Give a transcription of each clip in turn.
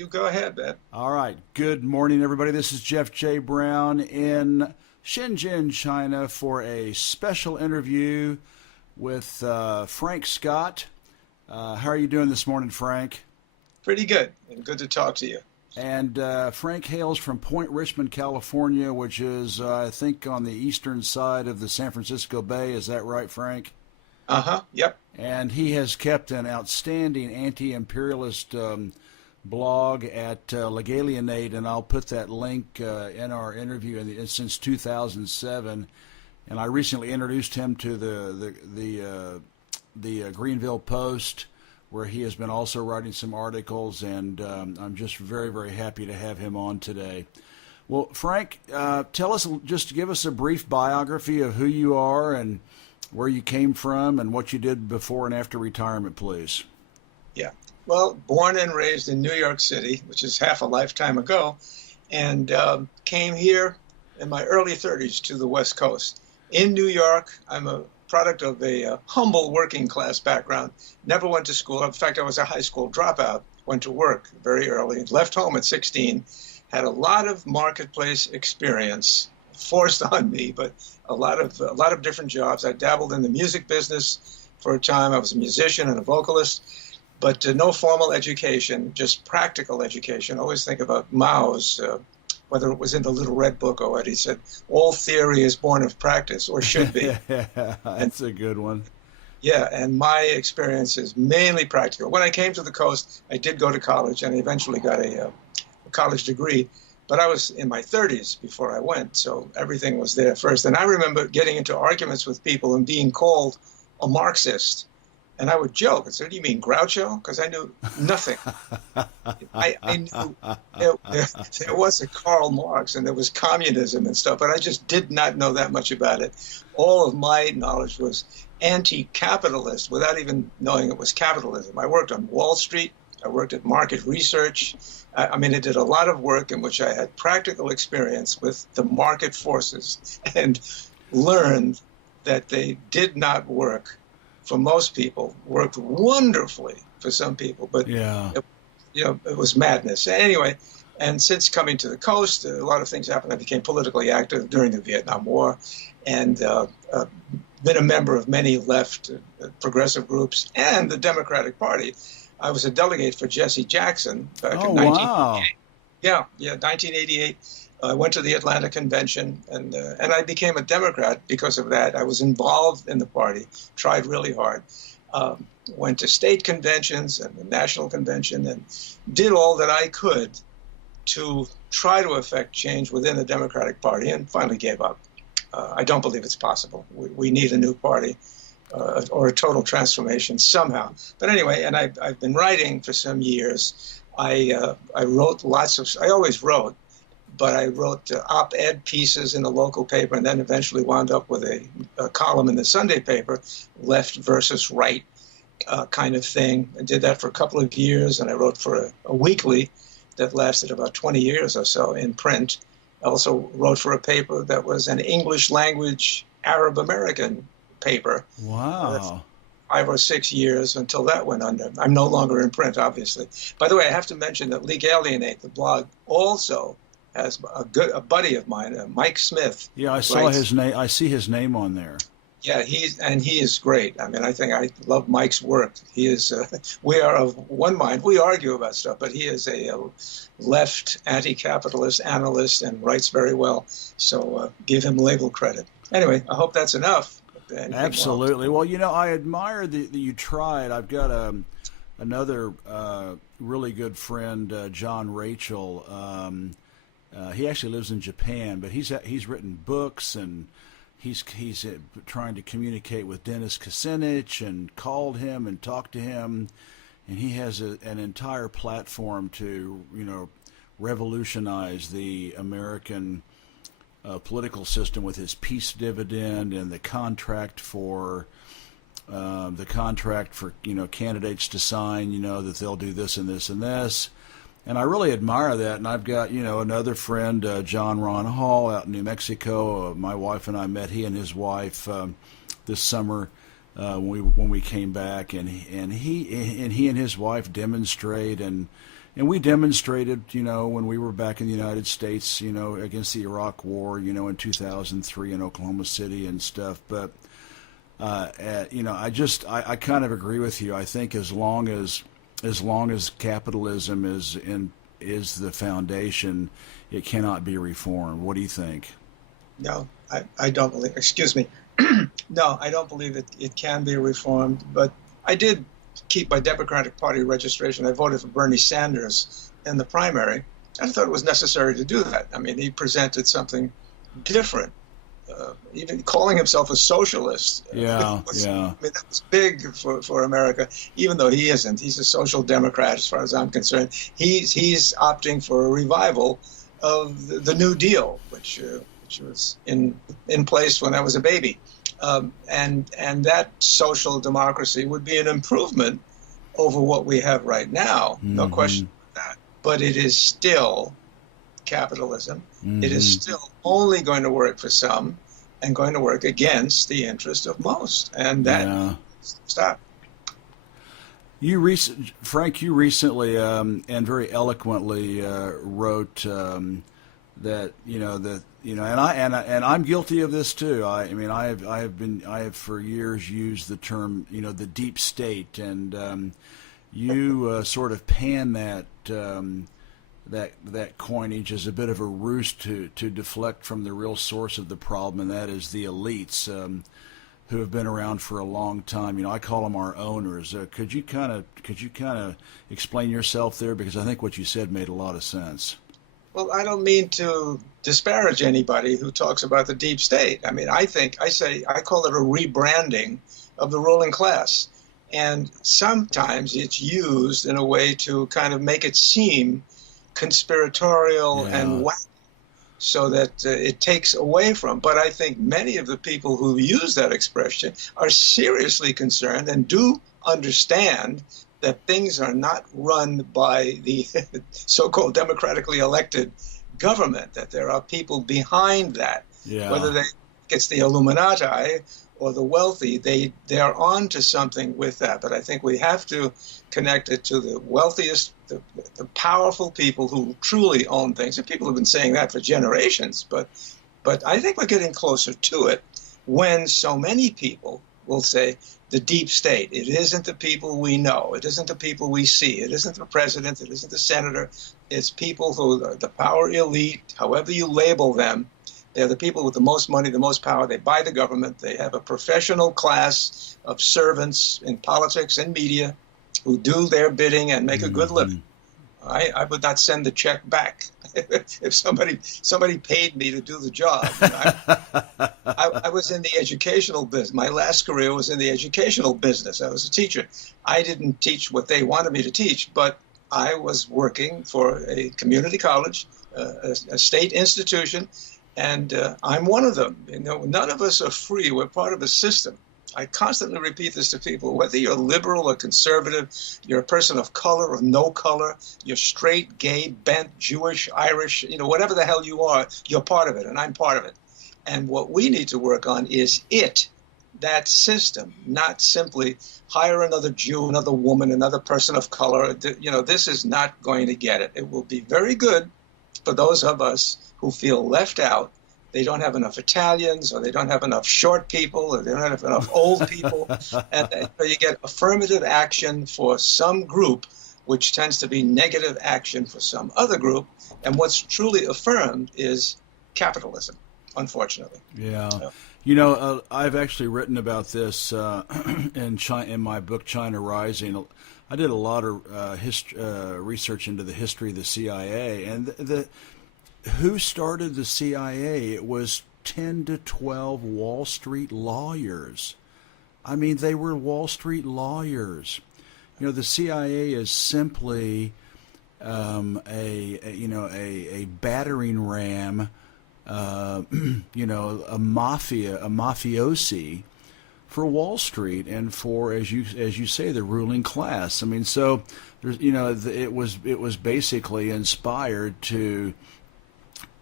You go ahead, man. All right. Good morning, everybody. This is Jeff J. Brown in Shenzhen, China, for a special interview with Frank Scott. How are you doing this morning, Frank? Pretty good, and good to talk to you. And Frank hails from Point Richmond, California, which is, I think, on the eastern side of the San Francisco Bay. Is that right, Frank? Uh-huh, yep. And he has kept an outstanding anti-imperialist blog at Legalianate, and I'll put that link in our interview since 2007. And I recently introduced him to the Greenville Post, where he has been also writing some articles, and I'm just very, very happy to have him on today. Well, Frank, just give us a brief biography of who you are and where you came from and what you did before and after retirement, please. Yeah. Well, born and raised in New York City, which is half a lifetime ago, and came here in my early 30s to the West Coast. In New York, I'm a product of a humble working class background. Never went to school. In fact, I was a high school dropout, went to work very early, left home at 16, had a lot of marketplace experience forced on me, but a lot of different jobs. I dabbled in the music business for a time. I was a musician and a vocalist, but no formal education, just practical education. I always think about Mao's, whether it was in the Little Red Book or what he said, all theory is born of practice, or should be. That's a good one. Yeah, and my experience is mainly practical. When I came to the coast, I did go to college, and I eventually got a college degree, but I was in my 30s before I went, so everything was there first. And I remember getting into arguments with people and being called a Marxist. And I would joke and say, "Do you mean Groucho?" Because I knew nothing. I knew there was a Karl Marx and there was communism and stuff, but I just did not know that much about it. All of my knowledge was anti-capitalist without even knowing it was capitalism. I worked on Wall Street. I worked at market research. I mean, I did a lot of work in which I had practical experience with the market forces and learned that they did not work for most people, worked wonderfully for some people, but Yeah. it was madness. Anyway, and since coming to the coast, a lot of things happened. I became politically active during the Vietnam War, and been a member of many left progressive groups and the Democratic Party. I was a delegate for Jesse Jackson back Oh, in wow. 1988. Yeah, 1988. I went to the Atlanta convention, and I became a Democrat because of that. I was involved in the party, tried really hard, went to state conventions and the national convention, and did all that I could to try to affect change within the Democratic Party, and finally gave up. I don't believe it's possible. We need a new party or a total transformation somehow. But anyway, and I've been writing for some years. I wrote I always wrote, but I wrote op-ed pieces in the local paper and then eventually wound up with a column in the Sunday paper, left versus right kind of thing. I did that for a couple of years, and I wrote for a weekly that lasted about 20 years or so in print. I also wrote for a paper that was an English language Arab American paper. Wow. 5 or 6 years until that went under. I'm no longer in print, obviously. By the way, I have to mention that Legalianate, the blog, also has a buddy of mine, Mike Smith. Yeah, I saw his name. I see his name on there. Yeah, he is great. I mean, I think I love Mike's work. He is. We are of one mind. We argue about stuff, but he is a left anti-capitalist analyst and writes very well. So give him label credit. Anyway, I hope that's enough. Absolutely. Well, I admire that you tried. I've got another really good friend, John Rachel. He actually lives in Japan, but he's written books, and he's trying to communicate with Dennis Kucinich and called him and talked to him, and he has an entire platform to revolutionize the American political system with his peace dividend and the contract for candidates to sign, that they'll do this and this and this. And I really admire that. And I've got, another friend, John Ron Hall out in New Mexico. My wife and I met he and his wife this summer when we came back, and he and his wife demonstrate, and And we demonstrated, when we were back in the United States, against the Iraq War, in 2003 in Oklahoma City and stuff. But, I kind of agree with you. I think as long as capitalism is the foundation, it cannot be reformed. What do you think? No, I don't believe, excuse me. No, I don't believe it can be reformed, but I did keep my Democratic Party registration. I voted for Bernie Sanders in the primary. I thought it was necessary to do that. I mean, he presented something different. Even calling himself a socialist. Yeah. I mean, that was big for America, even though he isn't. He's a social democrat, as far as I'm concerned. He's opting for a revival of the New Deal, which was in place when I was a baby. And that social democracy would be an improvement over what we have right now. No question about that. But it is still capitalism. It is still only going to work for some and going to work against the interest of most. And that stop. Frank, you recently and very eloquently wrote that and I'm guilty of this too. I have for years used the term the deep state, and you sort of pan that coinage as a bit of a ruse to deflect from the real source of the problem, and that is the elites who have been around for a long time. I call them our owners. Could you kind of explain yourself there, because I think what you said made a lot of sense. Well, I don't mean to disparage anybody who talks about the deep state. I mean, I call it a rebranding of the ruling class. And sometimes it's used in a way to kind of make it seem conspiratorial and wacky, so that it takes away from. But I think many of the people who use that expression are seriously concerned and do understand that things are not run by the so-called democratically elected government, that there are people behind that. Whether it's the Illuminati or the wealthy, they're on to something with that. But I think we have to connect it to the wealthiest, the powerful people who truly own things. And people have been saying that for generations. But I think we're getting closer to it when so many people will say, the deep state, it isn't the people we know, it isn't the people we see, it isn't the president, it isn't the senator, it's people who are the power elite, however you label them. They're the people with the most money, the most power. They buy the government. They have a professional class of servants in politics and media who do their bidding and make a good living. I would not send the check back if somebody paid me to do the job. I was in the educational business. My last career was in the educational business. I was a teacher. I didn't teach what they wanted me to teach, but I was working for a community college, a state institution, and I'm one of them. None of us are free. We're part of a system. I constantly repeat this to people. Whether you're liberal or conservative, you're a person of color or no color, you're straight, gay, bent, Jewish, Irish, whatever the hell you are, you're part of it, and I'm part of it. And what we need to work on is that system, not simply hire another Jew, another woman, another person of color. This is not going to get it. It will be very good for those of us who feel left out. They don't have enough Italians, or they don't have enough short people, or they don't have enough old people. And so you get affirmative action for some group, which tends to be negative action for some other group. And what's truly affirmed is capitalism, unfortunately. Yeah. I've actually written about this in my book, China Rising. I did a lot of research into the history of the CIA, and who started the CIA? It was 10 to 12 Wall Street lawyers. I mean, they were Wall Street lawyers. The CIA is simply a battering ram, a mafiosi for Wall Street and for, as you say, the ruling class. I mean, so there's, it was basically inspired to.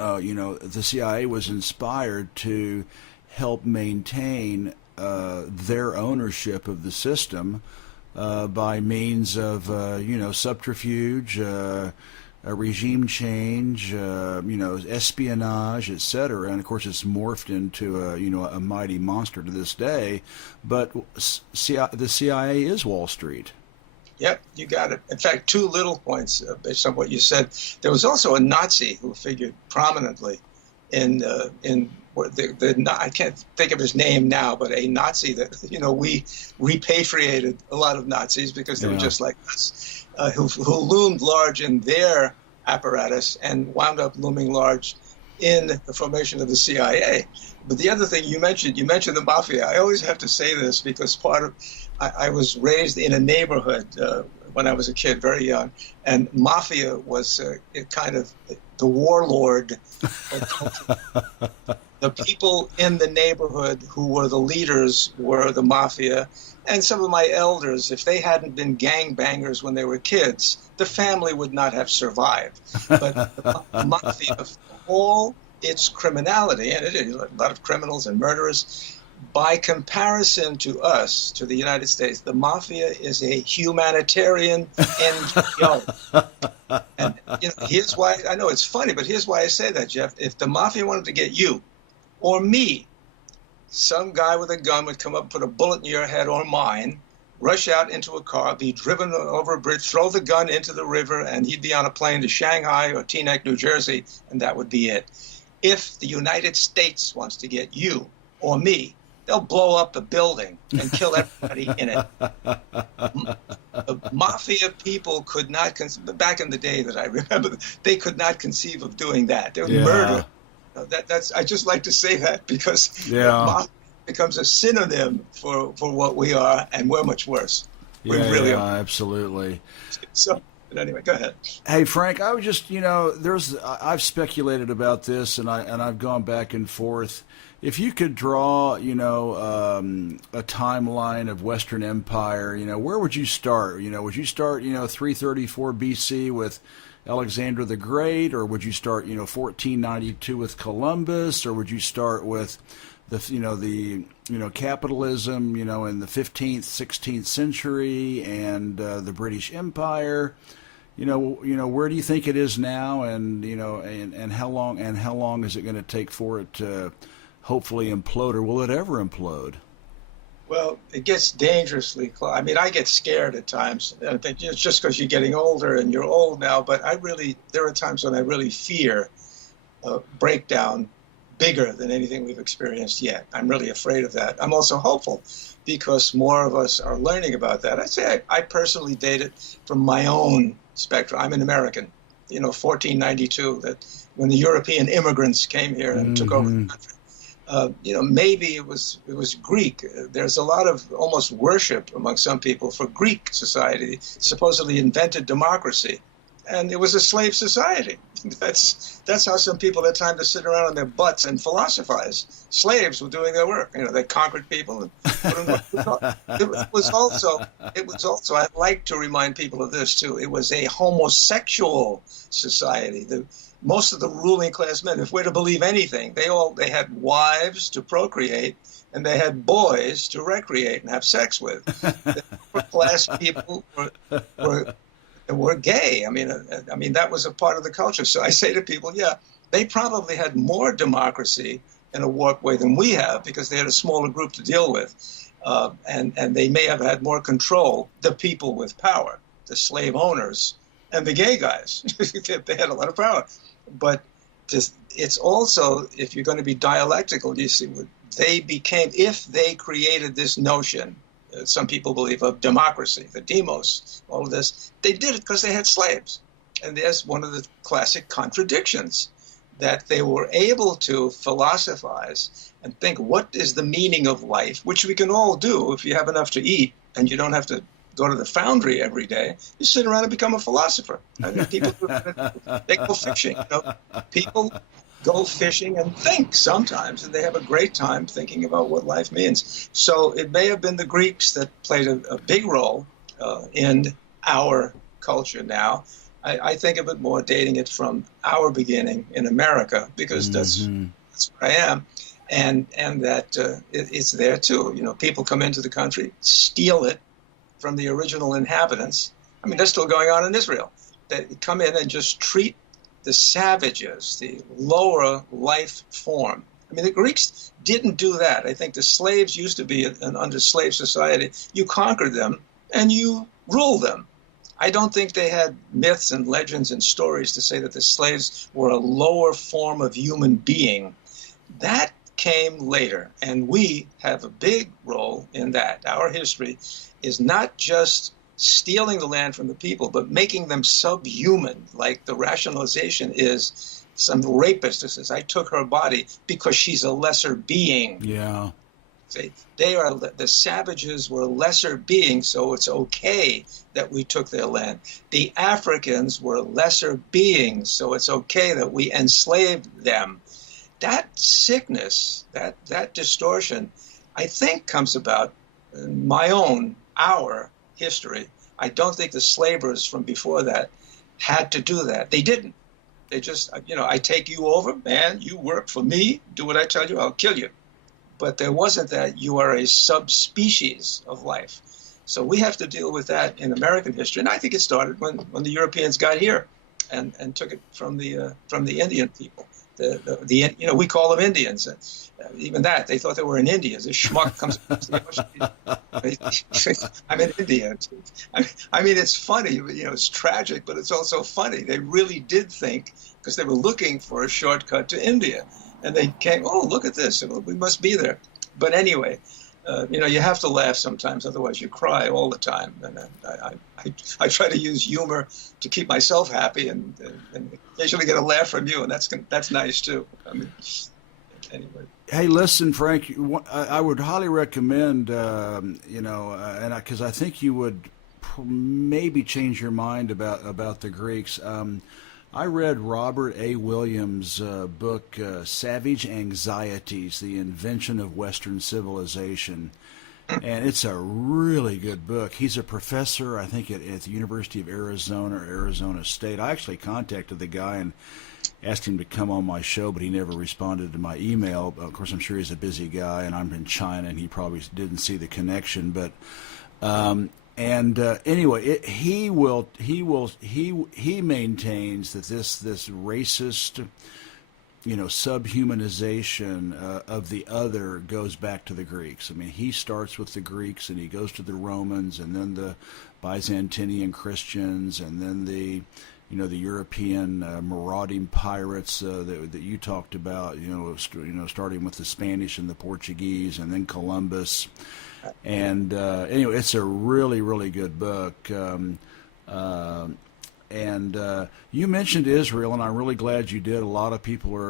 The CIA was inspired to help maintain their ownership of the system by means of subterfuge, a regime change, espionage, etc. And of course, it's morphed into a mighty monster to this day. But the CIA is Wall Street. Yep, you got it. In fact, two little points based on what you said. There was also a Nazi who figured prominently in I can't think of his name now, but a Nazi that we repatriated a lot of Nazis because they were just like us, who loomed large in their apparatus and wound up looming large in the formation of the CIA. But the other thing you mentioned the mafia. I always have to say this because I was raised in a neighborhood when I was a kid, very young, and mafia was kind of the warlord culture. The people in the neighborhood who were the leaders were the mafia. And some of my elders, if they hadn't been gangbangers when they were kids, the family would not have survived. But the mafia, for all its criminality, and it is a lot of criminals and murderers, by comparison to us, to the United States, the mafia is a humanitarian NGO. And here's why, I know it's funny, but here's why I say that, Jeff. If the mafia wanted to get you or me, some guy with a gun would come up and put a bullet in your head or mine, rush out into a car, be driven over a bridge, throw the gun into the river, and he'd be on a plane to Shanghai or Teaneck, New Jersey, and that would be it. If the United States wants to get you or me, they'll blow up the building and kill everybody in it. The mafia people could not, back in the day that I remember, they could not conceive of doing that. They would murder. That's I just like to say that because mafia becomes a synonym for what we are, and we're much worse. We really are. Absolutely. So, but anyway, go ahead. Hey, Frank, I was just, I've speculated about this, and I've gone back and forth. If you could draw, a timeline of Western Empire, where would you start? Would you start, 334 BC with Alexander the Great, or would you start, 1492 with Columbus, or would you start with the capitalism, in the 15th, 16th century and the British Empire? Where do you think it is now, and and how long is it going to take for it to hopefully implode, or will it ever implode? Well, it gets dangerously close. I mean, I get scared at times. I think it's just because you're getting older and you're old now, but there are times when I really fear a breakdown bigger than anything we've experienced yet. I'm really afraid of that. I'm also hopeful because more of us are learning about that. I'd say I personally date it from my own spectrum. I'm an American, 1492, that when the European immigrants came here and took over the country. Maybe it was Greek. There's a lot of almost worship among some people for Greek society, supposedly invented democracy, and it was a slave society. That's how some people had time to sit around on their butts and philosophize. Slaves were doing their work. They conquered people and put them to work. It was also. I'd like to remind people of this too. It was a homosexual society. Most of the ruling class men, if we're to believe anything, they had wives to procreate, and they had boys to recreate and have sex with. The upper class people were gay. I mean that was a part of the culture. So I say to people, they probably had more democracy in a warped way than we have because they had a smaller group to deal with, and they may have had more control. The people with power, the slave owners, and the gay guys, they had a lot of power. But it's also, if you're going to be dialectical, you see, if they created this notion, some people believe, of democracy, the demos, all of this, they did it because they had slaves. And there's one of the classic contradictions, that they were able to philosophize and think, what is the meaning of life, which we can all do if you have enough to eat and you don't have to go to the foundry every day. You sit around and become a philosopher. I mean, people they go fishing. People go fishing and think sometimes, and they have a great time thinking about what life means. So it may have been the Greeks that played a big role in our culture now. I think of it more dating it from our beginning in America, because that's where I am, and that it's there too. People come into the country, steal it, from the original inhabitants. I mean, that's still going on in Israel. They come in and just treat the savages, the lower life form. I mean, the Greeks didn't do that. I think the slaves used to be under slave society. You conquered them and you ruled them. I don't think they had myths and legends and stories to say that the slaves were a lower form of human being. That came later, and we have a big role in that. Our history is not just stealing the land from the people, but making them subhuman, like the rationalization is some rapist who says, I took her body because she's a lesser being. Yeah. See, the savages were lesser beings, so it's okay that we took their land. The Africans were lesser beings, so it's okay that we enslaved them. That sickness, that distortion, I think comes about in our history. I don't think the slavers from before that had to do that. They didn't. They just, I take you over, man, you work for me, do what I tell you, I'll kill you. But there wasn't that you are a subspecies of life. So we have to deal with that in American history. And I think it started when the Europeans got here and took it from the Indian people. We call them Indians. Even that, they thought they were in India. This schmuck comes across the ocean. I'm an Indian. I mean, it's funny. It's tragic, but it's also funny. They really did think, because they were looking for a shortcut to India. And they came, oh, look at this. We must be there. But anyway, you have to laugh sometimes. Otherwise, you cry all the time. And I try to use humor to keep myself happy and occasionally get a laugh from you. And that's nice, too. I mean, anyway. Hey, listen, Frank, I would highly recommend, because I think you would maybe change your mind about the Greeks. I read Robert A. Williams' book, Savage Anxieties, The Invention of Western Civilization, and it's a really good book. He's a professor, I think, at the University of Arizona or Arizona State. I actually contacted the guy and asked him to come on my show, but he never responded to my email. Of course, I'm sure he's a busy guy, and I'm in China, and he probably didn't see the connection, but... Anyway, he maintains that this racist, subhumanization of the other goes back to the Greeks. I mean, he starts with the Greeks and he goes to the Romans and then the Byzantinian Christians and then the European marauding pirates that you talked about. Starting with the Spanish and the Portuguese and then Columbus. And anyway, it's a really, really good book. You mentioned Israel, and I'm really glad you did. A lot of people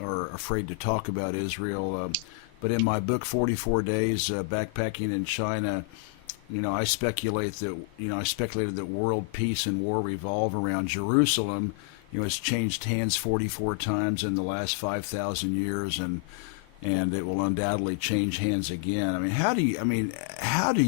are afraid to talk about Israel. But in my book, 44 Days Backpacking in China, I speculated that world peace and war revolve around Jerusalem. It's changed hands 44 times in the last 5,000 years, and it will undoubtedly change hands again. I mean, how do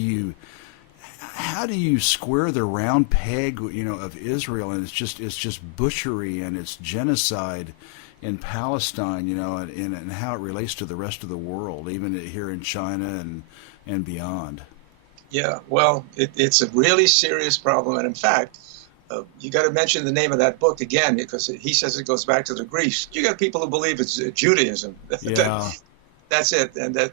you square the round peg, of Israel, and it's just butchery and it's genocide in Palestine, and how it relates to the rest of the world, even here in China and beyond. Yeah, well, it's a really serious problem, and in fact, you got to mention the name of that book again, because he says it goes back to the Greeks. You got people who believe it's Judaism. Yeah. That's it, and that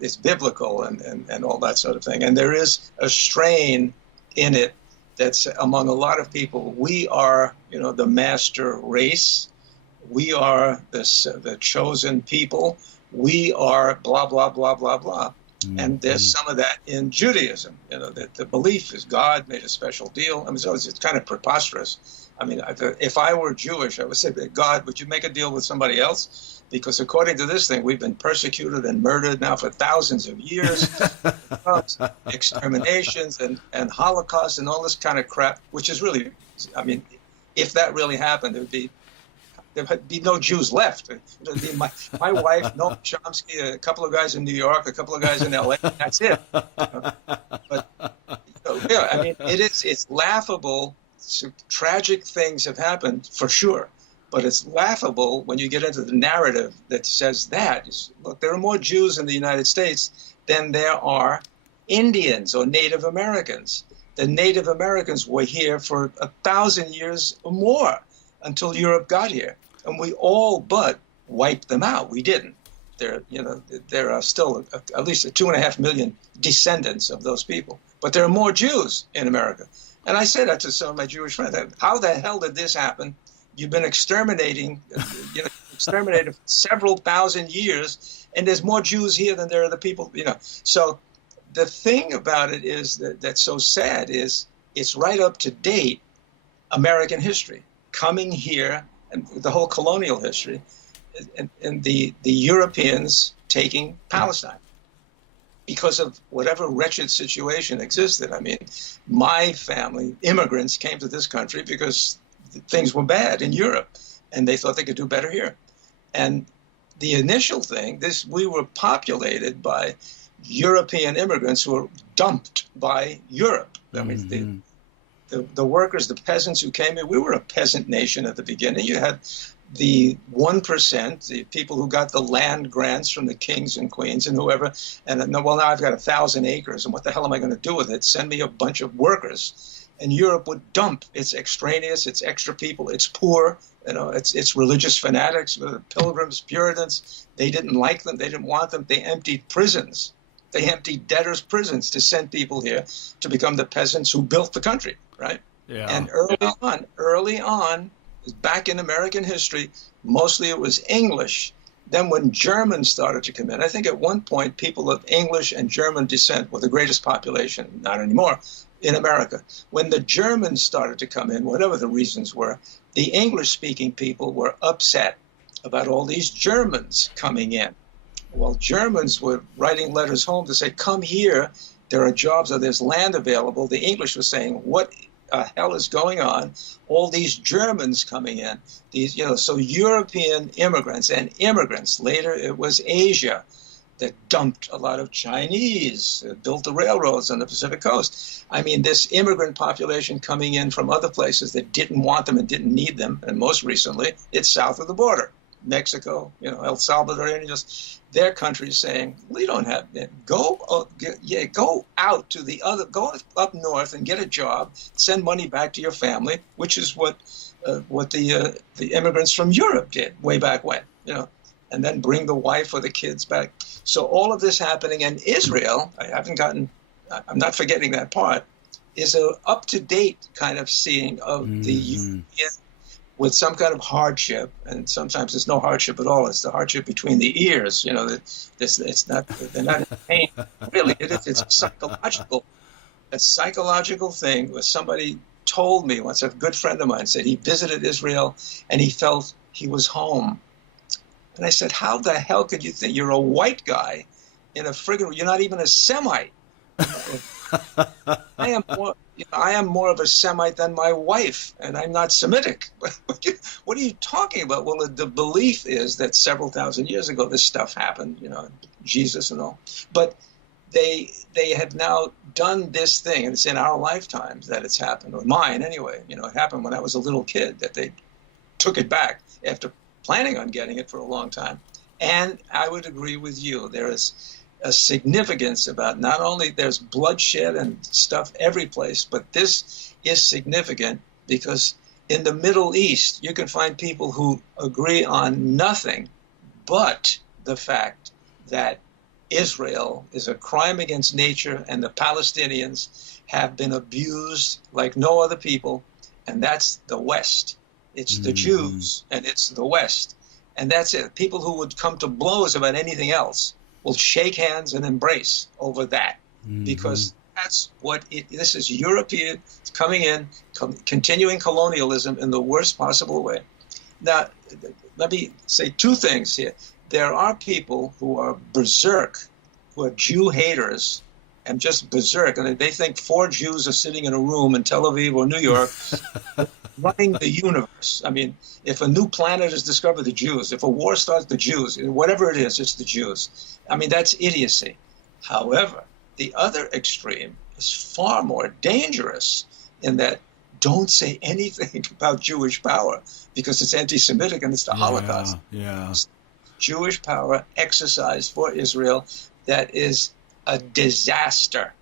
it's biblical and all that sort of thing. And there is a strain in it that's among a lot of people. We are, the master race. We are the chosen people. We are blah, blah, blah, blah, blah. Mm-hmm. And there's some of that in Judaism, that the belief is God made a special deal. I mean, so it's kind of preposterous. I mean, if I were Jewish, I would say, God, would you make a deal with somebody else? Because according to this thing, we've been persecuted and murdered now for thousands of years. Exterminations and Holocaust and all this kind of crap, which is really, I mean, if that really happened, there'd be no Jews left. It'd be my wife, Noam Chomsky, a couple of guys in New York, a couple of guys in L.A., that's it. But, yeah, I mean, it's laughable. Tragic things have happened, for sure. But it's laughable when you get into the narrative that says that. Look, there are more Jews in the United States than there are Indians or Native Americans. The Native Americans were here for 1,000 years or more until Europe got here. And we all but wiped them out. We didn't. There are still at least 2.5 million descendants of those people. But there are more Jews in America. And I said that to some of my Jewish friends. How the hell did this happen? You've been exterminated for several thousand years, and there's more Jews here than there are the people, So the thing about it is that's so sad is it's right up to date American history, coming here, and the whole colonial history, and the Europeans taking Palestine because of whatever wretched situation existed. I mean, my family, immigrants, came to this country because things were bad in Europe, and they thought they could do better here. And the initial thing, we were populated by European immigrants who were dumped by Europe. I mean, the workers, the peasants who came in, we were a peasant nation at the beginning. You had the 1%, the people who got the land grants from the kings and queens and whoever, and now I've got 1,000 acres, and what the hell am I going to do with it? Send me a bunch of workers. And Europe would dump its extraneous, its extra people, its poor, its religious fanatics, pilgrims, Puritans. They didn't like them. They didn't want them. They emptied prisons. They emptied debtors' prisons to send people here to become the peasants who built the country, right? Yeah. And early on, back in American history, mostly it was English. Then when Germans started to come in, I think at one point people of English and German descent were the greatest population, not anymore, in America. When the Germans started to come in, whatever the reasons were, the English-speaking people were upset about all these Germans coming in. Well, Germans were writing letters home to say, come here, there are jobs or there's land available. The English was saying, what hell is going on? All these Germans coming in, so European immigrants and immigrants. Later, it was Asia that dumped a lot of Chinese, built the railroads on the Pacific coast. I mean, this immigrant population coming in from other places that didn't want them and didn't need them, and most recently, it's south of the border. Mexico, El Salvador, just their countries saying, we don't have it. Go out to the other, go up north and get a job, send money back to your family, which is what the immigrants from Europe did way back when, and then bring the wife or the kids back. So all of this happening, and Israel, I'm not forgetting that part, is a up-to-date kind of seeing of the European with some kind of hardship, and sometimes there's no hardship at all. It's the hardship between the ears. It's not, they're not in pain. Really, it's a psychological thing. Where somebody told me once, a good friend of mine said he visited Israel and he felt he was home. And I said, how the hell could you think you're a white guy in a friggin', you're not even a Semite. I am more of a Semite than my wife, and I'm not Semitic. What are you talking about? Well, the belief is that several thousand years ago this stuff happened, Jesus and all. But they have now done this thing, and it's in our lifetimes that it's happened, or mine anyway. It happened when I was a little kid, that they took it back after planning on getting it for a long time. And I would agree with you. There is a significance about not only there's bloodshed and stuff every place, but this is significant because in the Middle East, you can find people who agree on nothing but the fact that Israel is a crime against nature and the Palestinians have been abused like no other people, and that's the West. It's the Jews and it's the West. And that's it. People who would come to blows about anything else will shake hands and embrace over that, because that's what this is. European coming in, continuing colonialism in the worst possible way. Now, let me say two things here. There are people who are berserk, who are Jew haters, and just berserk. And they think 4 Jews are sitting in a room in Tel Aviv or New York running the universe. I mean, if a new planet is discovered, the Jews. If a war starts, the Jews. Whatever it is, it's the Jews. I mean, that's idiocy. However, the other extreme is far more dangerous in that don't say anything about Jewish power because it's anti-Semitic and it's the Holocaust. Yeah. Jewish power exercised for Israel that is a disaster.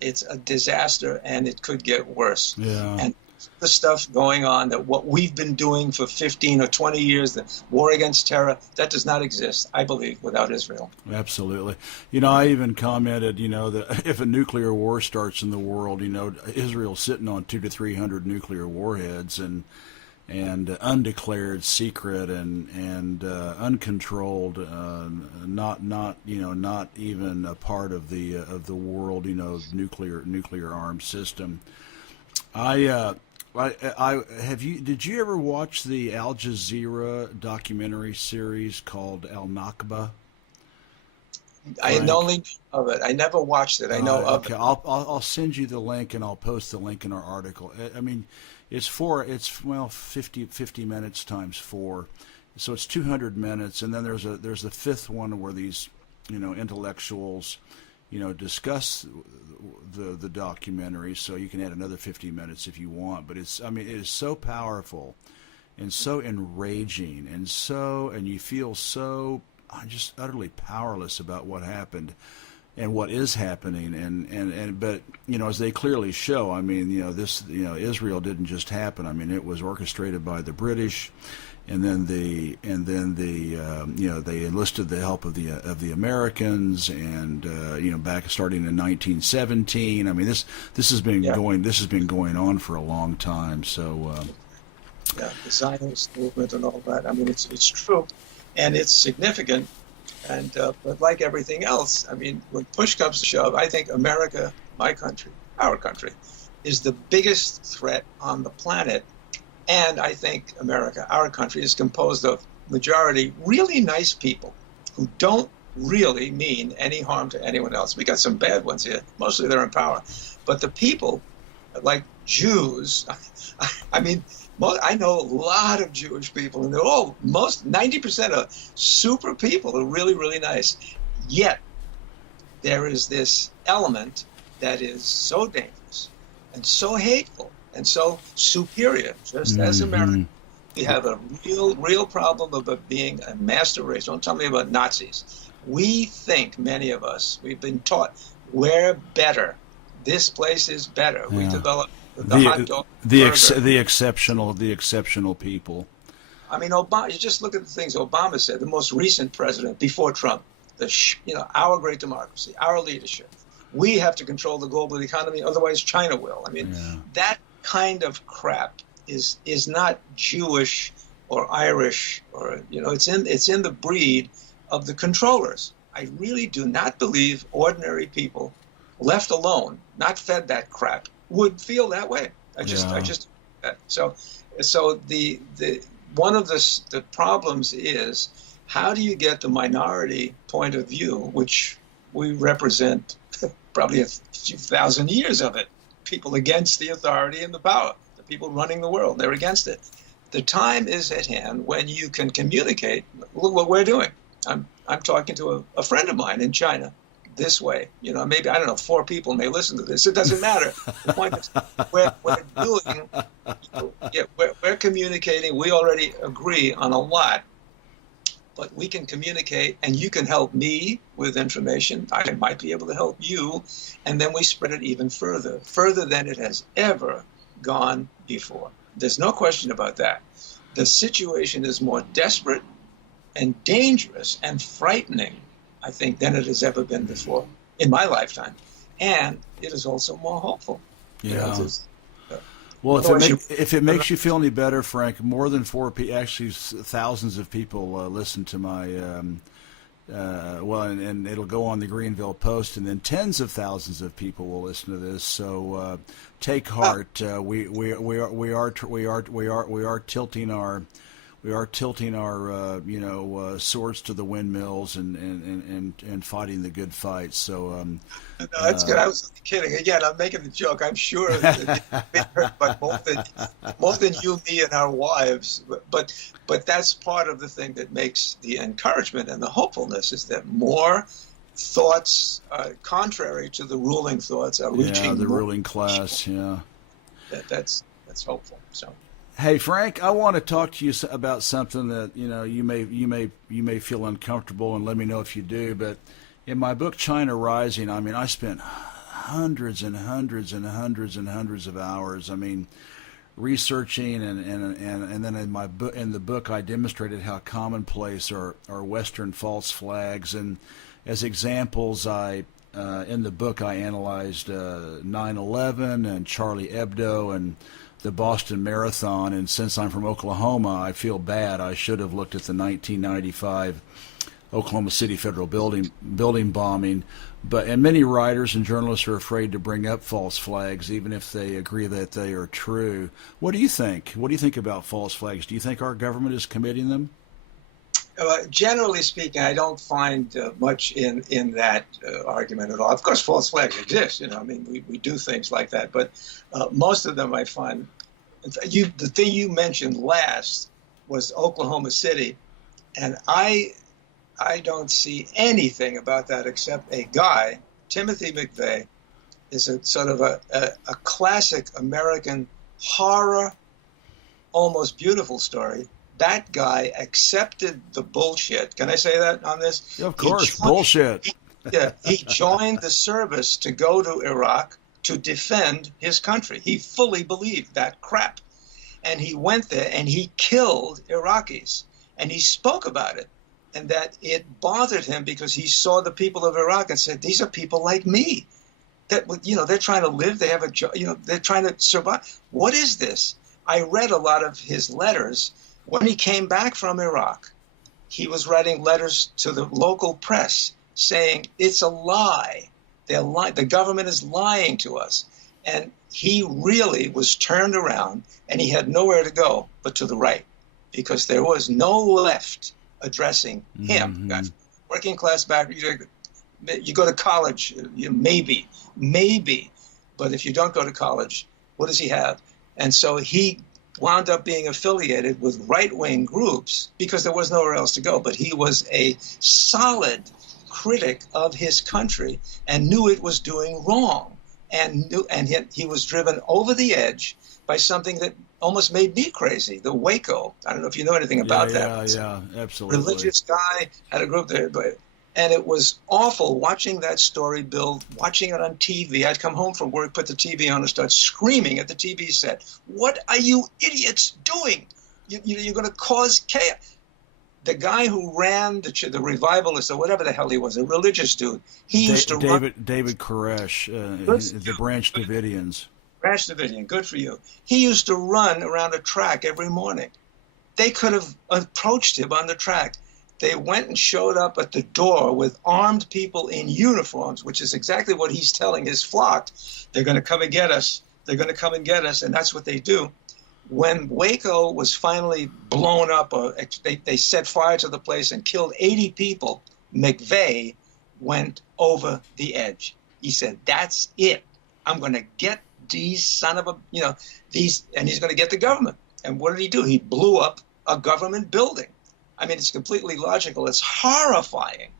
it's a disaster, and it could get worse. Yeah. And the stuff going on, that what we've been doing for 15 or 20 years, the war against terror, that does not exist, I believe, without Israel. Absolutely. I even commented, that if a nuclear war starts in the world, Israel's sitting on 200 to 300 nuclear warheads and undeclared, secret, and uncontrolled, not even a part of the world, nuclear armed system. Did you ever watch the Al Jazeera documentary series called Al-Nakba? I only know of it. I never watched it. I know of it. Okay, I'll send you the link, and I'll post the link in our article. I mean, it's 50 minutes times 4, so it's 200 minutes, and then there's a fifth one where these intellectuals discuss the documentary, so you can add another 50 minutes if you want. But it is so powerful and so enraging, and you feel so just utterly powerless about what happened and what is happening, but as they clearly show, Israel didn't just happen. I mean, it was orchestrated by the British, and then they enlisted the help of the Americans, and back starting in 1917. I mean, this has been going on for a long time. So the Zionist movement and all that. I mean, it's true, and it's significant. And but like everything else, I mean, when push comes to shove, I think America, my country, our country, is the biggest threat on the planet. And I think America, our country, is composed of majority really nice people who don't really mean any harm to anyone else. We got some bad ones here. Mostly they're in power. But the people, like Jews, I mean, I know a lot of Jewish people, and they're all, 90% are super people. They're really, really nice. Yet, there is this element that is so dangerous and so hateful and so superior, just as America. We have a real problem about being a master race. Don't tell me about Nazis. We think, many of us, we've been taught, we're better. This place is better. We developed the hot dog, the exceptional people. I mean, Obama. You just look at the things Obama said. The most recent president before Trump. Our great democracy, our leadership. We have to control the global economy, otherwise China will. I mean, that kind of crap is not Jewish or Irish, or it's in the breed of the controllers. I really do not believe ordinary people, left alone, not fed that crap, would feel that way. I just so the one of the problems is, how do you get the minority point of view, which we represent probably a few thousand years of it, people against the authority and the power, the people running the world, they're against it. The time is at hand when you can communicate. Look what we're doing. I'm talking to a friend of mine in China this way. Maybe, I don't know, 4 people may listen to this. It doesn't matter. The point is, we're communicating. We already agree on a lot, but we can communicate, and you can help me with information. I might be able to help you, and then we spread it even further than it has ever gone before. There's no question about that. The situation is more desperate and dangerous and frightening, I think, than it has ever been before in my lifetime. And it is also more hopeful. Yeah. Well, if it makes you feel any better, Frank, more than 4 people, actually thousands of people listen to my, and it'll go on the Greenville Post, and then tens of thousands of people will listen to this. So take heart. We are tilting our swords to the windmills and fighting the good fight. So no, that's good. I was kidding. Again, I'm making the joke. I'm sure that it's hurt by more than you, me, and our wives. But that's part of the thing that makes the encouragement and the hopefulness, is that more thoughts contrary to the ruling thoughts are reaching the ruling class. Yeah, that's hopeful. So. Hey Frank, I want to talk to you about something that you may feel uncomfortable, and let me know if you do. But in my book China Rising, I mean, I spent hundreds and hundreds and hundreds and hundreds of hours. I mean, researching and then in the book I demonstrated how commonplace are Western false flags, and as examples in the book I analyzed 9/11 and Charlie Hebdo and the Boston Marathon, and since I'm from Oklahoma, I feel bad. I should have looked at the 1995 Oklahoma City federal building bombing. And many writers and journalists are afraid to bring up false flags, even if they agree that they are true. What do you think? What do you think about false flags? Do you think our government is committing them? Generally speaking, I don't find much in that argument at all. Of course, false flags exist. I mean, we do things like that. But most of them I find, the thing you mentioned last was Oklahoma City. And I don't see anything about that except a guy, Timothy McVeigh, is a sort of a classic American horror, almost beautiful story. That guy accepted the bullshit. Can I say that on this? Yeah, of course, bullshit. He joined the service to go to Iraq to defend his country. He fully believed that crap. And he went there and he killed Iraqis. And he spoke about it. And that it bothered him because he saw the people of Iraq and said, these are people like me. That, they're trying to live, they have a job, they're trying to survive. What is this? I read a lot of his letters. When he came back from Iraq, he was writing letters to the local press saying, it's a lie. The government is lying to us. And he really was turned around and he had nowhere to go but to the right because there was no left addressing him. Mm-hmm. Working class background, you go to college, maybe, but if you don't go to college, what does he have? And so he wound up being affiliated with right-wing groups because there was nowhere else to go. But he was a solid critic of his country and knew it was doing wrong, and he was driven over the edge by something that almost made me crazy, the Waco. I don't know if you know anything about that. Yeah, absolutely. Religious guy had a group there, and it was awful watching that story build, watching it on TV. I'd come home from work, put the TV on, and start screaming at the TV set. What are you idiots doing? You're going to cause chaos. The guy who ran the revivalist or whatever the hell he was, a religious dude, he used to run. David Koresh, the Branch Davidians. Branch Davidian, good for you. He used to run around a track every morning. They could have approached him on the track. They went and showed up at the door with armed people in uniforms, which is exactly what he's telling his flock. They're going to come and get us. They're going to come and get us, and that's what they do. When Waco was finally blown up, they set fire to the place and killed 80 people, McVeigh went over the edge. He said, that's it. I'm going to get these son of a, these, and he's going to get the government. And what did he do? He blew up a government building. I mean, it's completely logical. It's horrifying.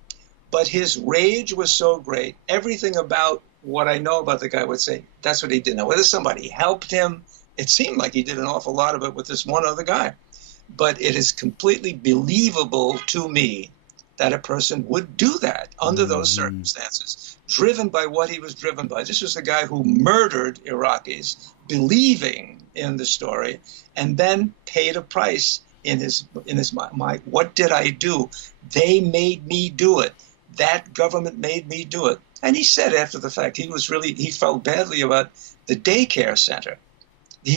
But his rage was so great. Everything about what I know about the guy would say, that's what he did. Now, whether somebody helped him, it seemed like he did an awful lot of it with this one other guy. But it is completely believable to me that a person would do that under those circumstances, driven by what he was driven by. This was a guy who murdered Iraqis, believing in the story, and then paid a price in his mind. What did I do? They made me do it. That government made me do it. And he said after the fact, he felt badly about the daycare center. He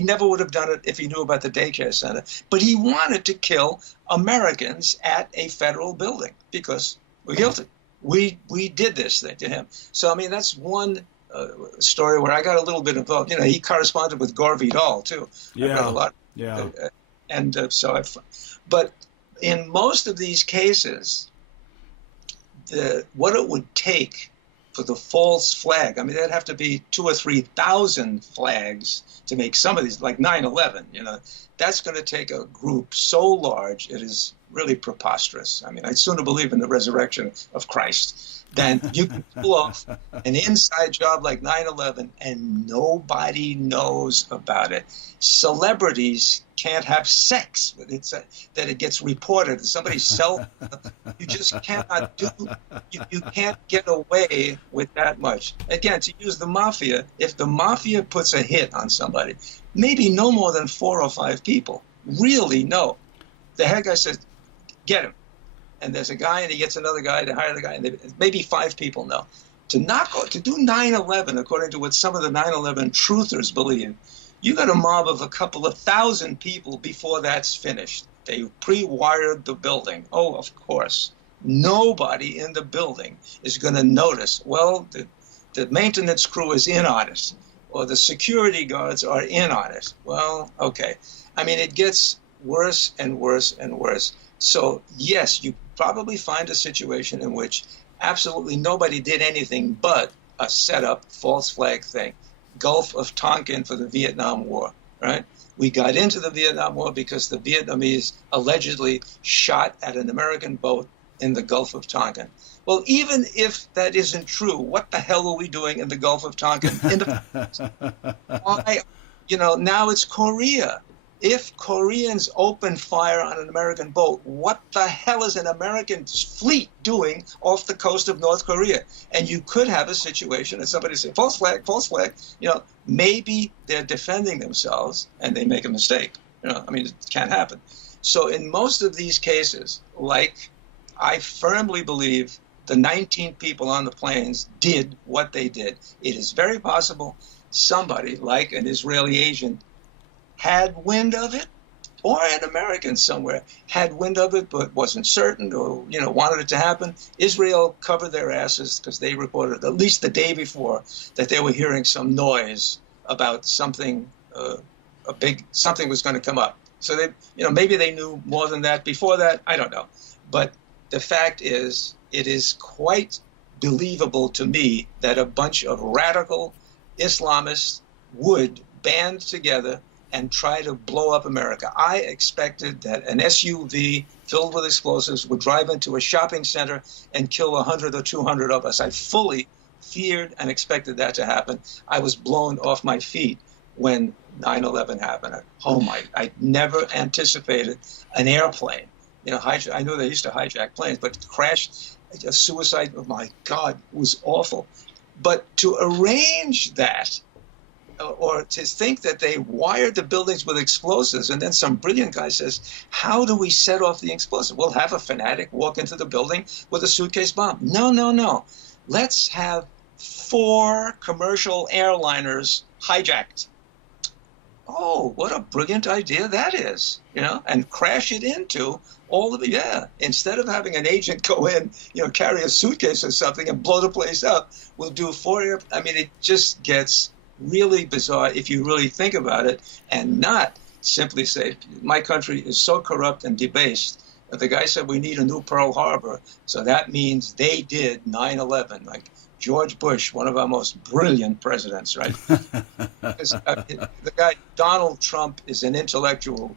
never would have done it if he knew about the daycare center. But he wanted to kill Americans at a federal building because we're guilty. We did this thing to him. So, I mean, that's one story where I got a little bit involved. He corresponded with Gore Vidal, too. Yeah. I read a lot. Yeah. But in most of these cases, what it would take for the false flag, I mean, there'd have to be 2,000 or 3,000 flags to make some of these, like 9/11. That's going to take a group so large it is really preposterous. I mean, I'd sooner believe in the resurrection of Christ than you can pull off an inside job like 9/11 and nobody knows about it. Celebrities can't have sex. That it gets reported. Somebody's cell. You just cannot do. You can't get away with that much. Again, to use the mafia, if the mafia puts a hit on somebody, maybe no more than 4 or 5 people really know. The head guy says, "Get him," and there's a guy, and he gets another guy. They hire the guy, and maybe 5 people know. To do 9/11, according to what some of the 9/11 truthers believe, you got a mob of a couple of thousand people before that's finished. They pre-wired the building. Oh, of course. Nobody in the building is going to notice. Well, the maintenance crew is in on it, or the security guards are in on it. Well, okay. I mean, it gets worse and worse and worse. So, yes, you probably find a situation in which absolutely nobody did anything but a setup false flag thing. Gulf of Tonkin for the Vietnam War, right? We got into the Vietnam War because the Vietnamese allegedly shot at an American boat in the Gulf of Tonkin. Well, even if that isn't true, what the hell are we doing in the Gulf of Tonkin? Why? Now it's Korea. If Koreans open fire on an American boat, what the hell is an American fleet doing off the coast of North Korea? And you could have a situation that somebody say, false flag, false flag. Maybe they're defending themselves and they make a mistake. It can't happen. So in most of these cases, I firmly believe the 19 people on the planes did what they did. It is very possible somebody, like an Israeli agent, had wind of it, or an American somewhere had wind of it but wasn't certain, or wanted it to happen. Israel covered their asses because they reported at least the day before that they were hearing some noise about something, something was going to come up. So they, maybe they knew more than that before that. I don't know, but the fact is, it is quite believable to me that a bunch of radical Islamists would band together and try to blow up America. I expected that an SUV filled with explosives would drive into a shopping center and kill 100 or 200 of us. I fully feared and expected that to happen. I was blown off my feet when 9/11 happened. I never anticipated an airplane. I knew they used to hijack planes, but crash, a suicide, oh my God, was awful. But to arrange that, or to think that they wired the buildings with explosives, and then some brilliant guy says, how do we set off the explosive? We'll have a fanatic walk into the building with a suitcase bomb. No. Let's have 4 commercial airliners hijacked. Oh, what a brilliant idea that is, and crash it into all of it. Instead of having an agent go in, carry a suitcase or something and blow the place up, we'll do 4 it just gets really bizarre if you really think about it, and not simply say, my country is so corrupt and debased that the guy said we need a new Pearl Harbor, so that means they did 9/11, like George Bush, one of our most brilliant presidents, right? The guy, Donald Trump, is an intellectual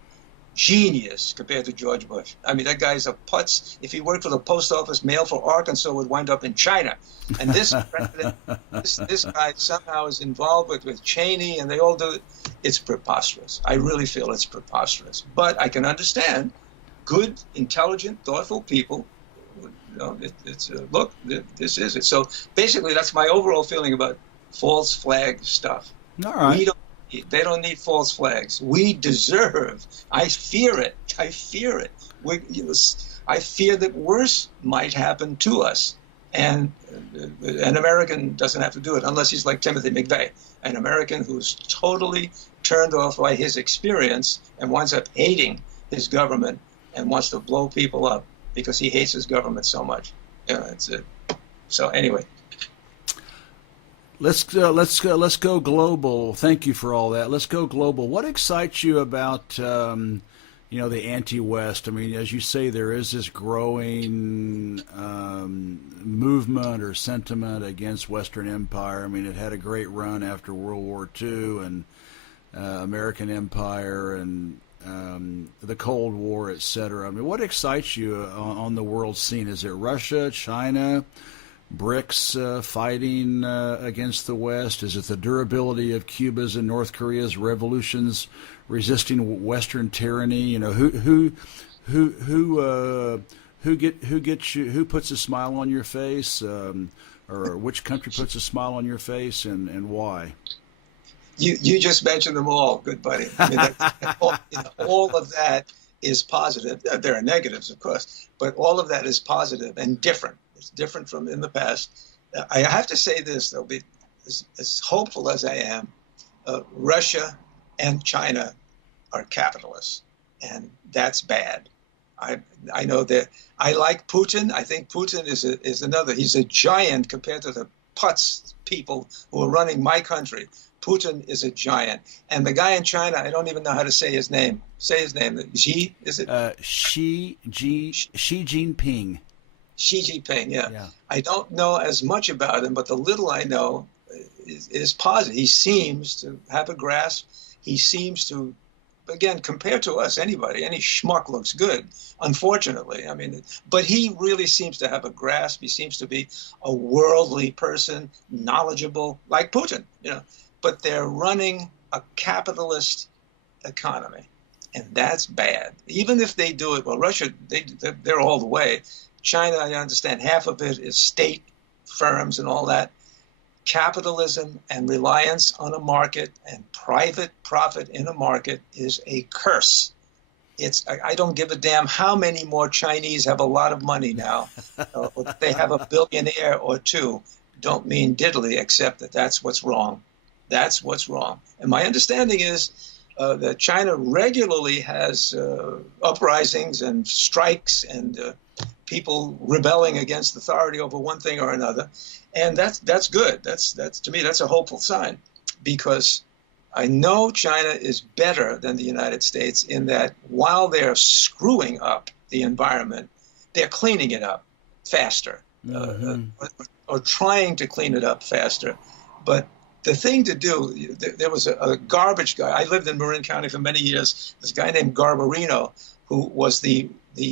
genius compared to George Bush. That guy's a putz. If he worked for the post office, mail for Arkansas would wind up in China. And this president, this guy somehow is involved with Cheney, and they all do it. It's preposterous. I really feel it's preposterous. But I can understand good, intelligent, thoughtful people. Look, this is it. So basically, that's my overall feeling about false flag stuff. All right. They don't need false flags. We deserve. I fear it. I fear that worse might happen to us. And an American doesn't have to do it unless he's like Timothy McVeigh, an American who's totally turned off by his experience and winds up hating his government and wants to blow people up because he hates his government so much. So anyway. Let's go global. Thank you for all that. Let's go global. What excites you about the anti-West? As you say, there is this growing movement or sentiment against Western empire. It had a great run after World War II and American empire, and the Cold War, et cetera. I mean, what excites you on the world scene? Is it Russia, China, BRICS fighting against the West? Is it the durability of Cuba's and North Korea's revolutions resisting Western tyranny? You know, who puts a smile on your face, or which country puts a smile on your face, and why? You just mentioned them all, good buddy. I mean, all of that is positive. There are negatives, of course, but all of that is positive and different. It's different from in the past. I have to say this, though, as hopeful as I am, Russia and China are capitalists, and that's bad. I know that I like Putin. I think Putin is another. He's a giant compared to the putz people who are running my country. Putin is a giant. And the guy in China, I don't even know how to say his name. Say his name. Xi, is it? Xi Jinping. Xi Jinping, yeah. I don't know as much about him, but the little I know is positive. He seems to have a grasp. He seems to, again, compared to us, any schmuck looks good, unfortunately. I mean, but he really seems to have a grasp. He seems to be a worldly person, knowledgeable, like Putin, But they're running a capitalist economy, and that's bad. Even if they do it, well, Russia, they're all the way. China, I understand half of it is state firms and all that. Capitalism and reliance on a market and private profit in a market is a curse. I don't give a damn how many more Chinese have a lot of money now, or they have a billionaire or two. Don't mean diddly, except that's what's wrong. That's what's wrong. And my understanding is that China regularly has uprisings and strikes and people rebelling against authority over one thing or another. And that's good. That's to me, that's a hopeful sign, because I know China is better than the United States in that while they're screwing up the environment, they're cleaning it up faster, or trying to clean it up faster. But the thing to do, there was a garbage guy. I lived in Marin County for many years. This guy named Garbarino, who was the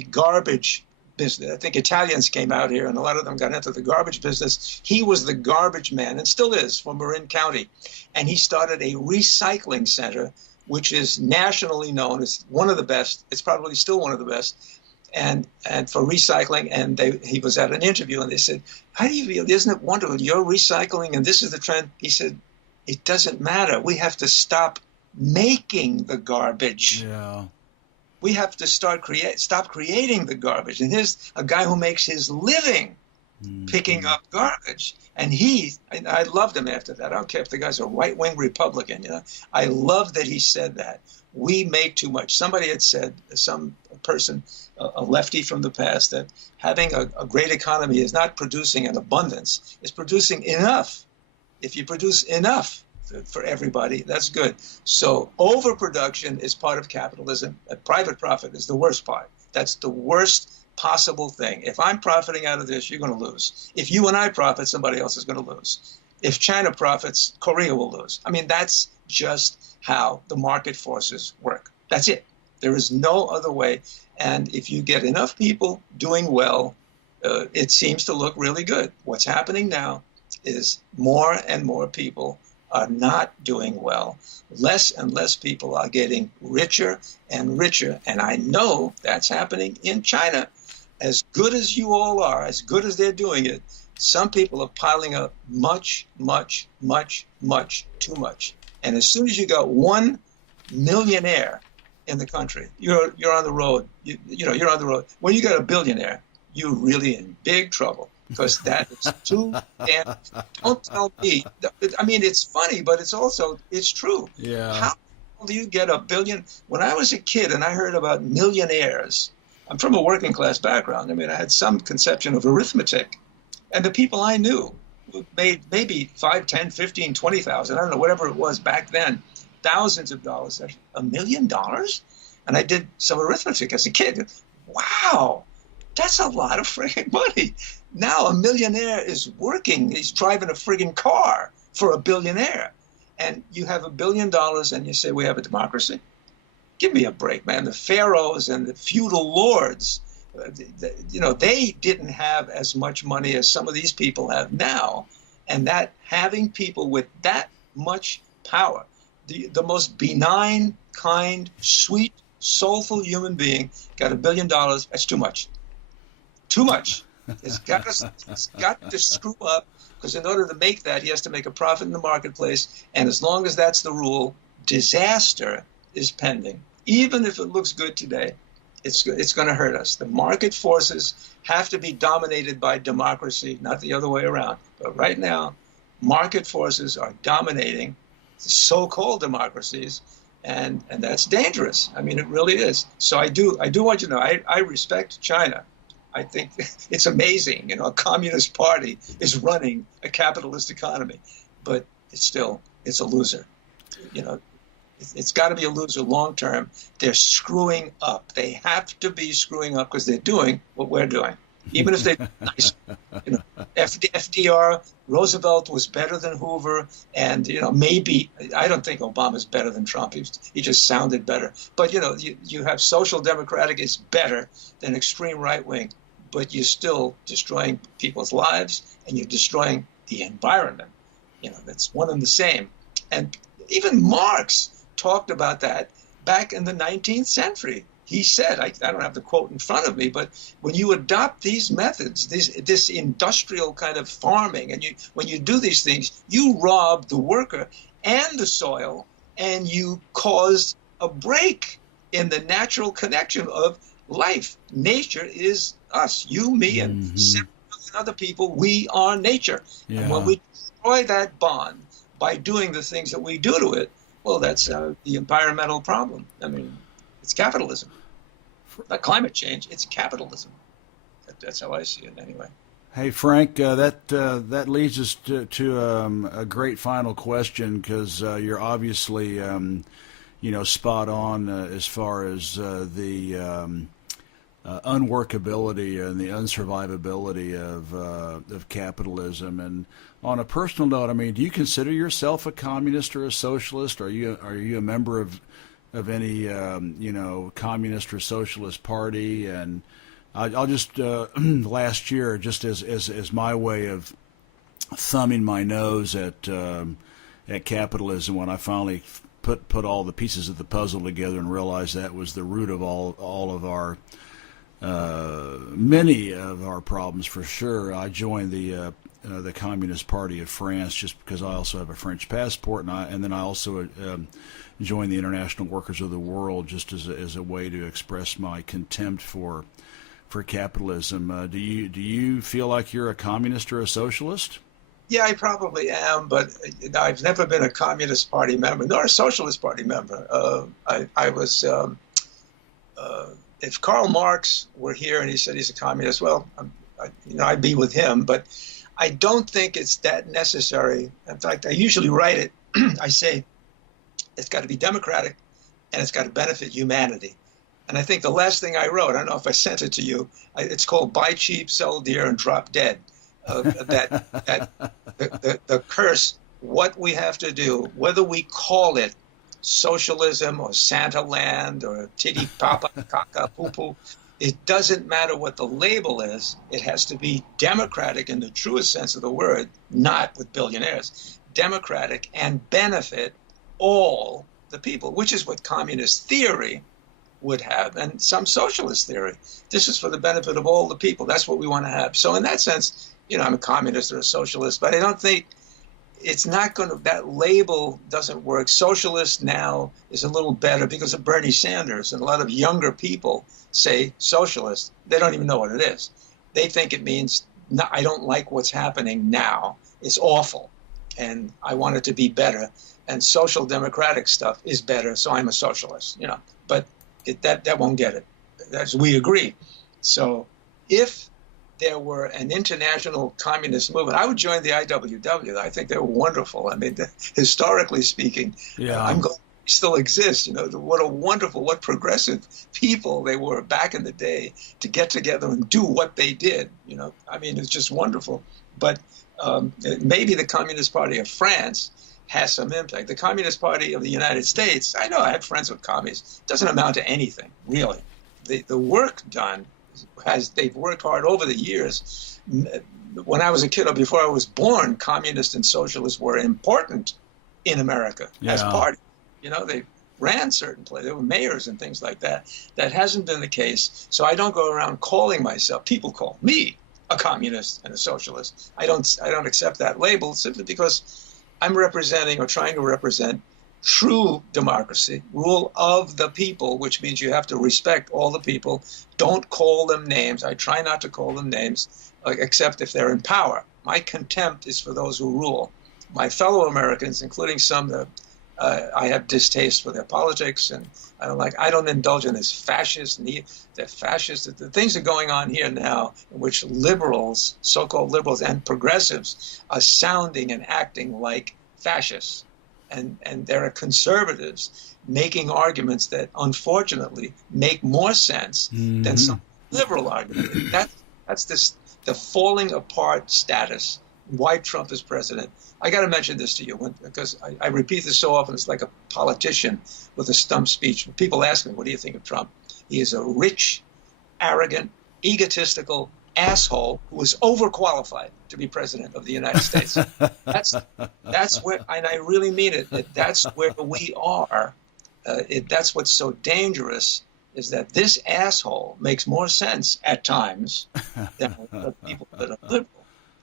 garbage business. I think Italians came out here, and a lot of them got into the garbage business. He was the garbage man, and still is, for Marin County. And he started a recycling center, which is nationally known. It's one of the best. It's probably still one of the best. And for recycling, and he was at an interview, and they said, "How do you feel? Isn't it wonderful? You're recycling, and this is the trend." He said, "It doesn't matter. We have to stop making the garbage. Yeah. We have to stop creating the garbage." And here's a guy who makes his living picking up garbage. And I loved him after that. I don't care if the guy's a right-wing Republican. I love that he said that. We make too much. Somebody had said, some person, a lefty from the past, that having a great economy is not producing an abundance. It's producing enough. If you produce enough for everybody, that's good. So overproduction is part of capitalism. Private profit is the worst part. That's the worst possible thing. If I'm profiting out of this, you're going to lose. If you and I profit, somebody else is going to lose. If China profits, Korea will lose. I mean, that's just how the market forces work. That's it. There is no other way. And if you get enough people doing well, it seems to look really good. What's happening now is more and more people are not doing well. Less and less people are getting richer and richer. And I know that's happening in China. As good as you all are, as good as they're doing it, some people are piling up much, much, much, much too much. And as soon as you got one millionaire in the country, you're on the road. You're on the road. When you got a billionaire, you're really in big trouble, because that is too damn. Don't tell me. I mean, it's funny, but it's true. Yeah. How do you get a billion? When I was a kid and I heard about millionaires, I'm from a working class background. I mean, I had some conception of arithmetic, and the people I knew made maybe 5, 10, 15, 20,000. I don't know, whatever it was back then, thousands of dollars. $1 million? And I did some arithmetic as a kid. Wow, that's a lot of friggin' money. Now a millionaire is working. He's driving a friggin' car for a billionaire. And you have $1 billion and you say we have a democracy? Give me a break, man. The pharaohs and the feudal lords, they didn't have as much money as some of these people have now. And that having people with that much power, the most benign, kind, sweet, soulful human being got $1 billion. That's too much. Too much. It's got to screw up, because in order to make that, he has to make a profit in the marketplace. And as long as that's the rule, disaster is pending. Even if it looks good today, it's going to hurt us. The market forces have to be dominated by democracy, not the other way around. But right now, market forces are dominating so-called democracies, and that's dangerous. I mean, it really is. So I do want you to know, I respect China. I think it's amazing. A communist party is running a capitalist economy, but it's a loser. It's got to be a loser long term. They're screwing up. They have to be screwing up because they're doing what we're doing. Even if they're nice. FDR, Roosevelt was better than Hoover, and maybe I don't think Obama's better than Trump. He just sounded better. But you have social democratic is better than extreme right wing, but you're still destroying people's lives and you're destroying the environment. That's one and the same. And even Marx talked about that back in the 19th century. He said, I don't have the quote in front of me, but when you adopt these methods, this industrial kind of farming, and when you do these things, you rob the worker and the soil, and you cause a break in the natural connection of life. Nature is us, you, me, and 7 million other people. We are nature. Yeah. And when we destroy that bond by doing the things that we do to it, well, that's the environmental problem. I mean, it's capitalism. Not climate change, it's capitalism. That's how I see it anyway. Hey, Frank, that leads us to a great final question, because you're obviously, spot on as far as the unworkability and the unsurvivability of capitalism. And on a personal note, I mean, do you consider yourself a communist or a socialist? Are you a member of any communist or socialist party? And I'll just last year, just as my way of thumbing my nose at capitalism, when I finally put all the pieces of the puzzle together and realized that was the root of all of our many of our problems, for sure, I joined the Communist Party of France, just because I also have a French passport, and then I also joined the International Workers of the World, just as a way to express my contempt for capitalism. Do you feel like you're a communist or a socialist? Yeah, I probably am, but I've never been a Communist Party member nor a Socialist Party member. I was. If Karl Marx were here and he said he's a communist, well, I'd be with him. But I don't think it's that necessary. In fact, I usually write it. I say it's got to be democratic and it's got to benefit humanity. And I think the last thing I wrote, I don't know if I sent it to you, it's called Buy Cheap, Sell Dear, and Drop Dead. The curse, what we have to do, whether we call it socialism or Santa Land or titty papa caca poo poo, it doesn't matter what the label is. It has to be democratic in the truest sense of the word, not with billionaires. Democratic and benefit all the people, which is what communist theory would have, and some socialist theory. This is for the benefit of all the people. That's what we want to have. So in that sense, I'm a communist or a socialist, but I don't think it's not going to, that label doesn't work. Socialist now is a little better because of Bernie Sanders, and a lot of younger people say socialist. They don't even know what it is. They think it means, no, I don't like what's happening now. It's awful, and I want it to be better. And social democratic stuff is better, so I'm a socialist. But that won't get it. As we agree. So if there were an international communist movement, I would join the IWW. I think they're wonderful. I mean, historically speaking, I'm glad they still exist. What progressive people they were back in the day to get together and do what they did. I mean, it's just wonderful. But maybe the Communist Party of France has some impact. The Communist Party of the United States, I know I have friends with communists, doesn't amount to anything, really. The work done, they've worked hard over the years. When I was a kid or before I was born, communists and socialists were important in America as parties. They ran certain places. They were mayors and things like that. That hasn't been the case. So I don't go around calling myself, people call me a communist and a socialist. I don't accept that label simply because I'm representing or trying to represent true democracy, rule of the people, which means you have to respect all the people. Don't call them names. I try not to call them names, except if they're in power. My contempt is for those who rule. My fellow Americans, including some that I have distaste for their politics, and I don't indulge in this fascist, the fascist, the things that are going on here now, in which liberals, so-called liberals and progressives, are sounding and acting like fascists. And there are conservatives making arguments that unfortunately make more sense than some liberal argument. That's the falling apart status. Why Trump is president. I got to mention this to you because I repeat this so often. It's like a politician with a stump speech. When people ask me, what do you think of Trump? He is a rich, arrogant, egotistical asshole who is overqualified to be president of the United States. That's where, and I really mean it, that's where we are. That's what's so dangerous, is that this asshole makes more sense at times than the people that are liberal.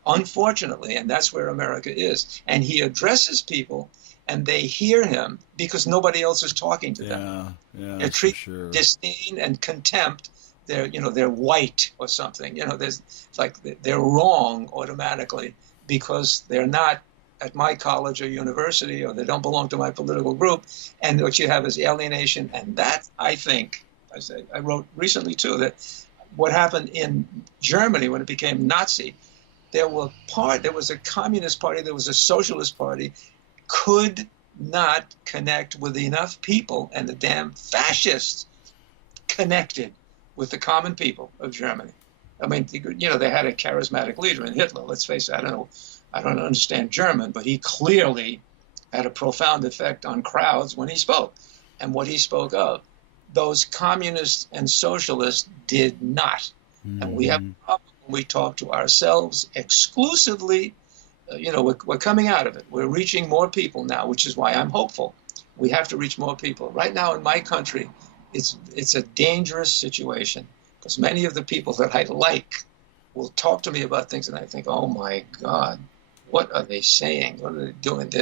Unfortunately, and that's where America is. And he addresses people, and they hear him because nobody else is talking to them. They treat disdain and contempt. They're white or something. It's like they're wrong automatically because they're not at my college or university, or they don't belong to my political group. And what you have is alienation. And that, I think, I wrote recently too, that what happened in Germany when it became Nazi, there was a communist party, there was a socialist party, could not connect with enough people, and the damn fascists connected with the common people of Germany. I mean, they had a charismatic leader in Hitler. Let's face it, I don't understand German, but he clearly had a profound effect on crowds when he spoke. And what he spoke of, those communists and socialists did not. And we have a problem. We talk to ourselves exclusively. We're coming out of it. We're reaching more people now, which is why I'm hopeful. We have to reach more people. Right now in my country, it's a dangerous situation because many of the people that I like will talk to me about things, and I think, oh my God, what are they saying? What are they doing?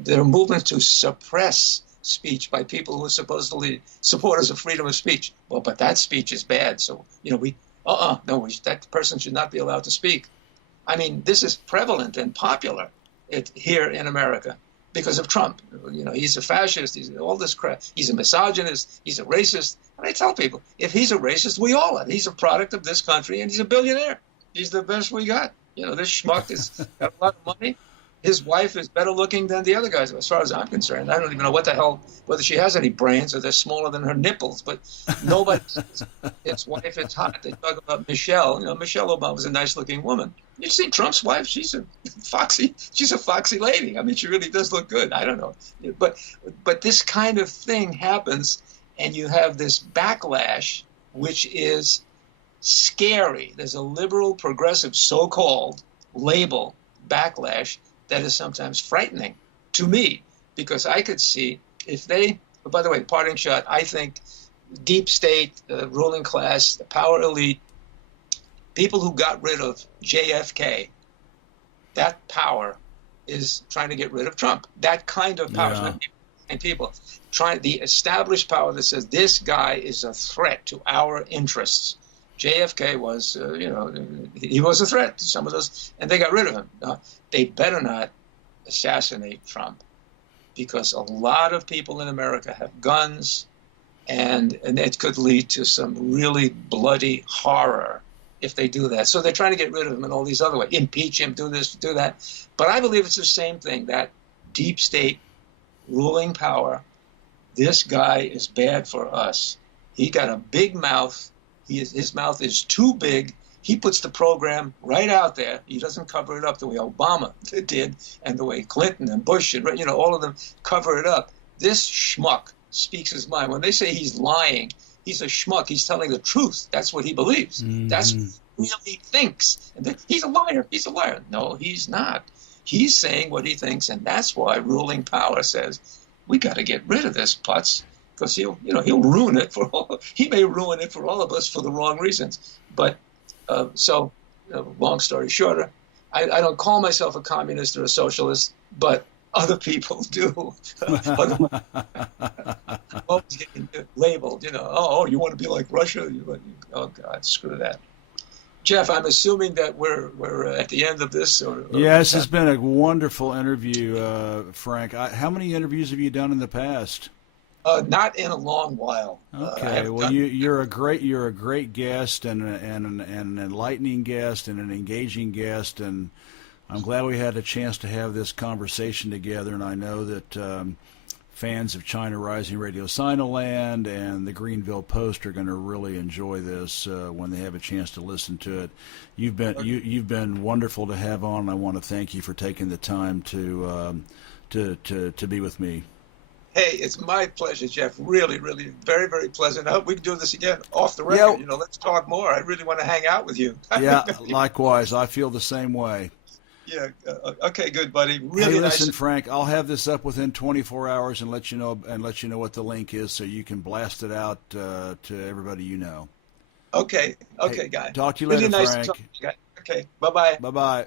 There are movements to suppress speech by people who are supposedly supporters of freedom of speech. Well, but that speech is bad. So, that person should not be allowed to speak. I mean, this is prevalent and popular here in America because of Trump. He's a fascist. He's all this crap. He's a misogynist. He's a racist. And I tell people, if he's a racist, we all are. He's a product of this country, and he's a billionaire. He's the best we got. This schmuck has got a lot of money. His wife is better looking than the other guys, as far as I'm concerned. I don't even know what the hell, whether she has any brains or they're smaller than her nipples, but nobody says his wife is hot. They talk about Michelle. Michelle Obama's a nice looking woman. You see Trump's wife? She's a foxy lady. I mean, she really does look good. I don't know. But this kind of thing happens, and you have this backlash, which is scary. There's a liberal, progressive, so-called label backlash that is sometimes frightening to me, because I could see if they, by the way, parting shot, I think deep state, the ruling class, the power elite, people who got rid of JFK, that power is trying to get rid of Trump. That kind of power. And people trying, the established power that says this guy is a threat to our interests. JFK was, he was a threat to some of those, and they got rid of him. They better not assassinate Trump, because a lot of people in America have guns, and it could lead to some really bloody horror if they do that. So they're trying to get rid of him in all these other ways. Impeach him, do this, do that. But I believe it's the same thing, that deep state ruling power. This guy is bad for us. He got a big mouth. His mouth is too big. He puts the program right out there. He doesn't cover it up the way Obama did and the way Clinton and Bush and, all of them cover it up. This schmuck speaks his mind. When they say he's lying, he's a schmuck. He's telling the truth. That's what he believes. Mm-hmm. That's what he really thinks. And he's a liar. He's a liar. No, he's not. He's saying what he thinks, and that's why ruling power says, we got to get rid of this putz, because he'll ruin it for all. He may ruin it for all of us for the wrong reasons. But long story shorter, I don't call myself a communist or a socialist, but other people do. Always getting labeled, oh, you want to be like Russia? Oh, God, screw that. Jeff, I'm assuming that we're at the end of this. Yes, it's been a wonderful interview, Frank. How many interviews have you done in the past? Not in a long while. Okay, well, you're a great guest and an enlightening guest and an engaging guest, and I'm glad we had a chance to have this conversation together. And I know that fans of China Rising Radio Sinoland and the Greenville Post are going to really enjoy this when they have a chance to listen to it. You've been wonderful to have on, and I want to thank you for taking the time to be with me. Hey, it's my pleasure, Jeff. Really, really, very, very pleasant. I hope we can do this again off the record. Yeah. Let's talk more. I really want to hang out with you. Yeah, likewise. I feel the same way. Yeah. Okay, good, buddy. Really hey, nice. Listen, Frank, I'll have this up within 24 hours and let you know what the link is, so you can blast it out to everybody you know. Okay, hey, guy. Talk to you really later, nice Frank. To talk to you guys. Okay, bye-bye. Bye-bye.